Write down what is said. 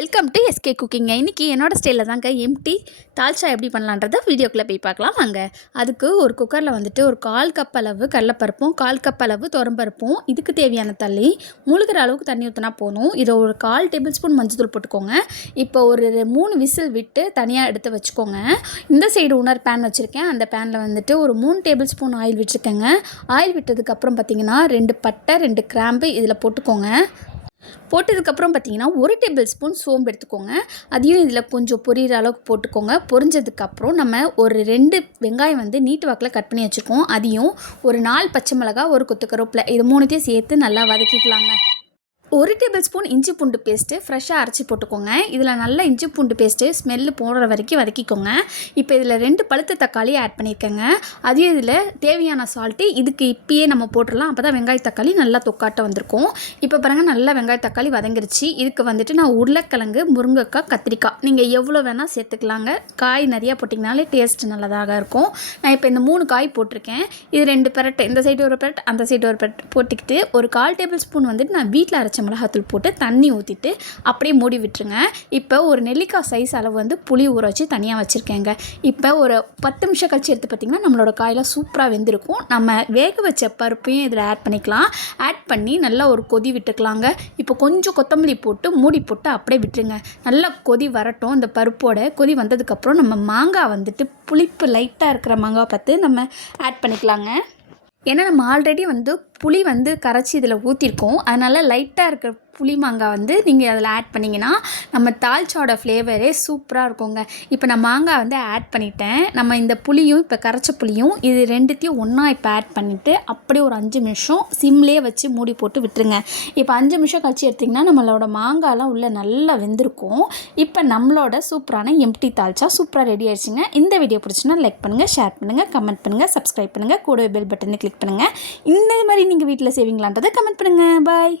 Welcome to SK குக்கிங்க. இன்றைக்கி என்னோடய ஸ்டைலில் தாங்க எம்டி தால்ச்சா எப்படி பண்ணலான்றதை வீடியோக்குள்ளே போய் பார்க்கலாம் வாங்க. அதுக்கு ஒரு குக்கரில் வந்துட்டு ஒரு 1/4 கப் அளவு கடலைப்பருப்பும் 1/4 கப் அளவு துவரம்பருப்பும் இதுக்கு தேவையான தண்ணி முழுகிற அளவுக்கு தண்ணி ஊற்றினா போதும். இதை ஒரு 1/4 டேபிள் ஸ்பூன் மஞ்சள் போட்டுக்கோங்க. இப்போ ஒரு 3 விசில் விட்டு தனியாக எடுத்து வச்சுக்கோங்க. இந்த சைடு இன்னொரு பேன் வச்சுருக்கேன். அந்த பேனில் வந்துட்டு ஒரு 3 டேபிள் ஸ்பூன் ஆயில் விட்டுருக்கேங்க. ஆயில் விட்டதுக்கப்புறம் பார்த்திங்கன்னா 2 பட்டை 2 கிராம்பு இதில் போட்டுக்கோங்க. போட்டதுக்கப்புறம் பார்த்திங்கன்னா 1 டேபிள் ஸ்பூன் சோம்பு எடுத்துக்கோங்க. அதையும் இதில் கொஞ்சம் பொரியிற அளவுக்கு போட்டுக்கோங்க. பொரிஞ்சதுக்கப்புறம் நம்ம ஒரு 2 வெங்காயம் வந்து நீட்டு வாக்கில் கட் பண்ணி வச்சுருக்கோம். அதையும் ஒரு 4 பச்சை மிளகா, ஒரு கொத்து கருவேப்பிலை இது 3த்தையும் சேர்த்து நல்லா வதக்கிக்கலாங்க. 1 டேபிள் ஸ்பூன் இஞ்சி பூண்டு பேஸ்ட்டு ஃப்ரெஷ்ஷாக அரைச்சி போட்டுக்கோங்க. இதில் நல்லா இஞ்சி பூண்டு பேஸ்ட்டு ஸ்மெல்லு போடுற வரைக்கும் வதக்கிக்கோங்க. இப்போ இதில் 2 பழுத்த தக்காளி ஆட் பண்ணியிருக்கேங்க. அதையும் இதில் தேவையான சால்ட்டு இதுக்கு இப்பயே நம்ம போட்டுடலாம். அப்போ தான் வெங்காய தக்காளி நல்லா தொக்காட்ட வந்திருக்கும். இப்போ பாருங்கள் நல்லா வெங்காய தக்காளி வதங்கிருச்சு. இதுக்கு வந்துட்டு நான் உருளைக்கிழங்கு, முருங்கைக்காய், கத்திரிக்காய் நீங்கள் எவ்வளோ வேணால் சேர்த்துக்கலாங்க. காய் நிறையா போட்டிங்கனாலே டேஸ்ட் நல்லதாக இருக்கும். நான் இப்போ இந்த 3 காய் போட்டிருக்கேன். இது 2 பெரட்டு, இந்த சைடு ஒரு பெரட், அந்த சைடு ஒரு பெரட் போட்டுக்கிட்டு ஒரு 1/4 டேபிள் ஸ்பூன் வந்துட்டு நான் வீட்டில் அரைச்ச மிளகாத்தூள் போட்டு தண்ணி ஊற்றிட்டு அப்படியே மூடி விட்டுருங்க. இப்போ ஒரு நெல்லிக்காய் சைஸ் அளவு வந்து புளி ஊற வச்சு தனியாக வச்சுருக்கேங்க. இப்போ ஒரு 10 நிமிஷம் கழிச்சு எடுத்து பார்த்திங்கன்னா நம்மளோட காயெல்லாம் சூப்பராக வெந்திருக்கும். நம்ம வேக வச்ச பருப்பையும் இதில் ஆட் பண்ணிக்கலாம். ஆட் பண்ணி நல்லா ஒரு கொதி விட்டுக்கலாங்க. இப்போ கொஞ்சம் கொத்தமல்லி போட்டு மூடி போட்டு அப்படியே விட்டுருங்க. நல்லா கொதி வரட்டும். இந்த பருப்போட கொதி வந்ததுக்கப்புறம் நம்ம மாங்காய் வந்துட்டு புளிப்பு லைட்டாக இருக்கிற மாங்காய் பார்த்து நம்ம ஆட் பண்ணிக்கலாங்க. ஏன்னா நம்ம ஆல்ரெடி வந்து புளி வந்து கரைச்சி இதில் ஊற்றிருக்கோம். அதனால் லைட்டாக இருக்கிற புளி மாங்காய் வந்து நீங்கள் அதில் ஆட் பண்ணிங்கன்னா நம்ம தால்ச்சாவோட ஃப்ளேவரே சூப்பராக இருக்குங்க. இப்போ நான் மாங்காய் வந்து ஆட் பண்ணிட்டேன். நம்ம இந்த புளியும் இப்போ கரைச்ச புளியும் இது 2த்தையும் ஒன்றா இப்போ ஆட் பண்ணிவிட்டு அப்படியே ஒரு 5 நிமிஷம் சிம்லேயே வச்சு மூடி போட்டு விட்டுருங்க. இப்போ 5 நிமிஷம் கழிச்சு எடுத்திங்கன்னா நம்மளோட மாங்காய்லாம் உள்ளே நல்லா வெந்திருக்கும். இப்போ நம்மளோட சூப்பரான எம்டி தால்ச்சா சூப்பராக ரெடி ஆயிடுச்சுங்க. இந்த வீடியோ பிடிச்சுன்னா லைக் பண்ணுங்கள், ஷேர் பண்ணுங்கள், கமெண்ட் பண்ணுங்கள், சப்ஸ்கிரைப் பண்ணுங்கள், கூடவே பெல் பட்டனை கிளிக் பண்ணுங்கள். இந்த மாதிரி நீங்கள் வீட்டில் செய்வீங்களான்றதை கமெண்ட் பண்ணுங்கள். பாய்.